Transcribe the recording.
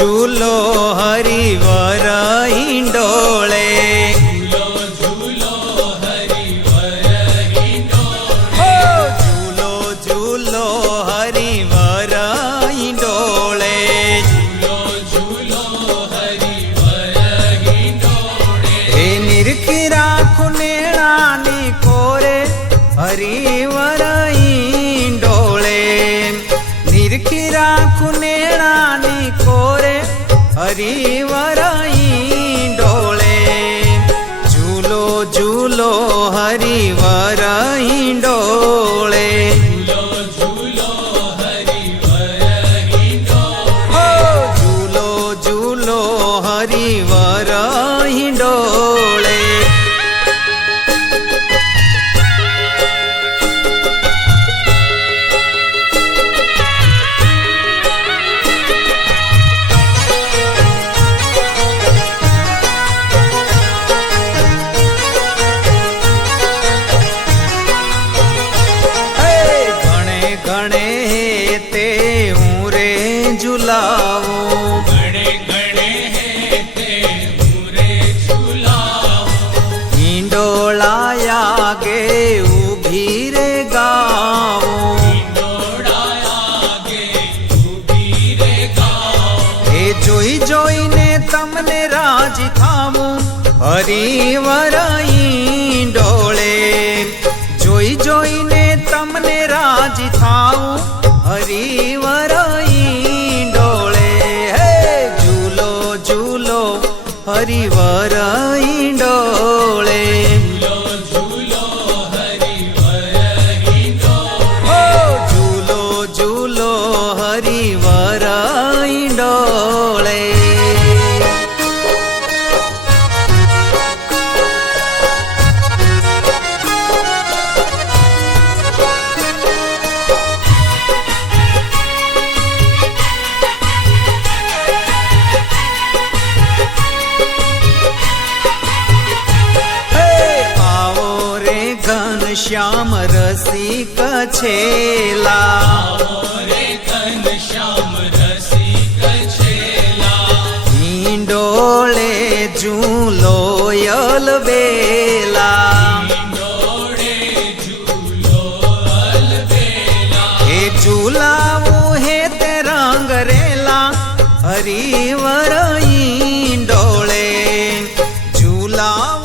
झूलो हरिवर हिंडोळे झूलो हरिवर हिंडोळे झूलो झूलो हरिवर हिंडोळे झूलो हरिवर हिंडोळे हे निरखिरा खुनेणानी कोरे हरिवर हिंडोळे निरखिरा खुनेणानी कोरे हरिवर हिंडोळे झूलो झूलो हरिवर हिंडोळे झूलो हरिवर हिंडोळे झूलो झूलो हरिवर हिंडोळे झुलावो घणे घणे हे ते मुरे झुलावो हिंडोळाया गे उभी रे गावो हिंडोळाया गे उभी रे गावो हे જોઈ જોઈને તમને રાજી થાવું હરિવર હિંડોળે જોઈ જોઈને તમને રાજી થાવું હરિવર हरिवर हिंडोळे झूलो हरिवर हिंडोळे झूलो झूलो हरिवर हिंडोळे श्याम रसिक छेला रे घनश्याम रसिक छेला हिंडोळे झूलो अलबेला हिंडोळे झूलो अलबेला हे झूलावू हे ते रंगरेला हरिवर हिंडोळे झूलावू